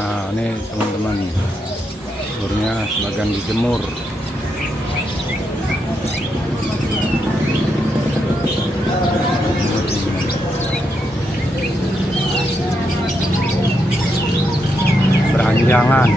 Nah, ini teman-teman, burungnya sebagian dijemur. Beranjangan.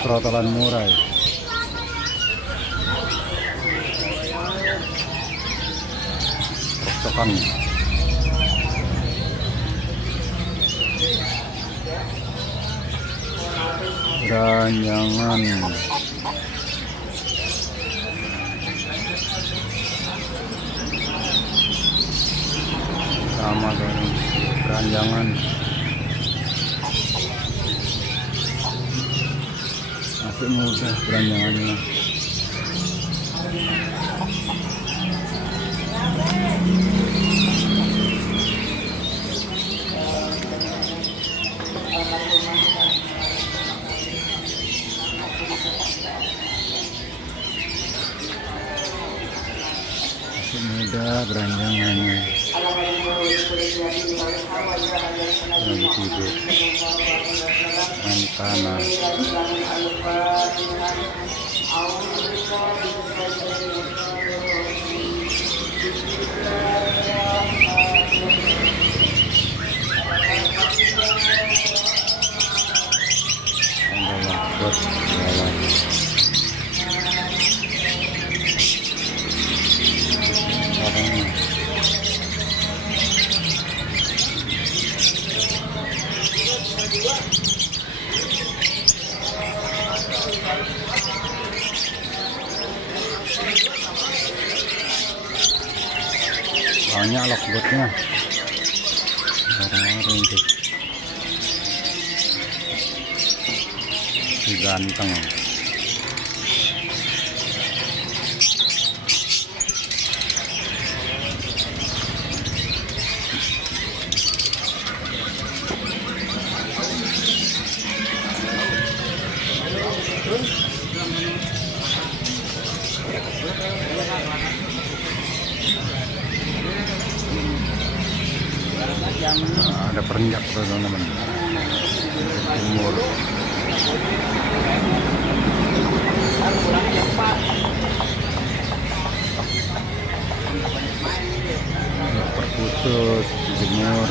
Trotolan murah ya. Tokan. Beranjangan. Sama dengan beranjangan. Masih mudah beranjangannya. Masih mudah beranjangannya. Lagi tidur main tanah. Buat jalan. Banyak lockboardnya, orang-orang itu ganteng. Nah, ada perenjak teman-teman, timur. Perkutut, jemur.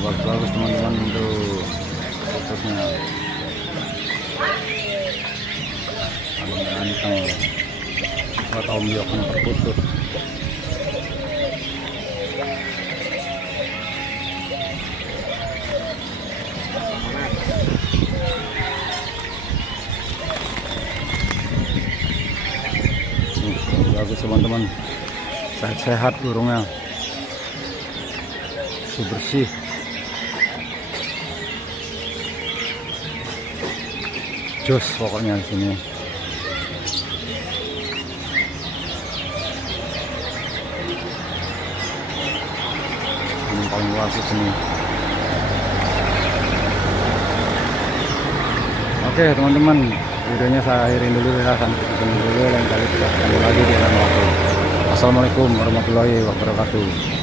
Bagus-bagus teman-teman untuk perkututnya. Ganteng. Buat Om Yoknya perkutut. Bagus teman-teman, sehat-sehat burungnya, bersih. Jos pokoknya di sini. Ini paling luas di sini. Oke teman-teman, videonya saya akhirin dulu ya, sampai ketemu dulu, lain kali kita ketemu lagi di lain waktu. Assalamualaikum warahmatullahi wabarakatuh.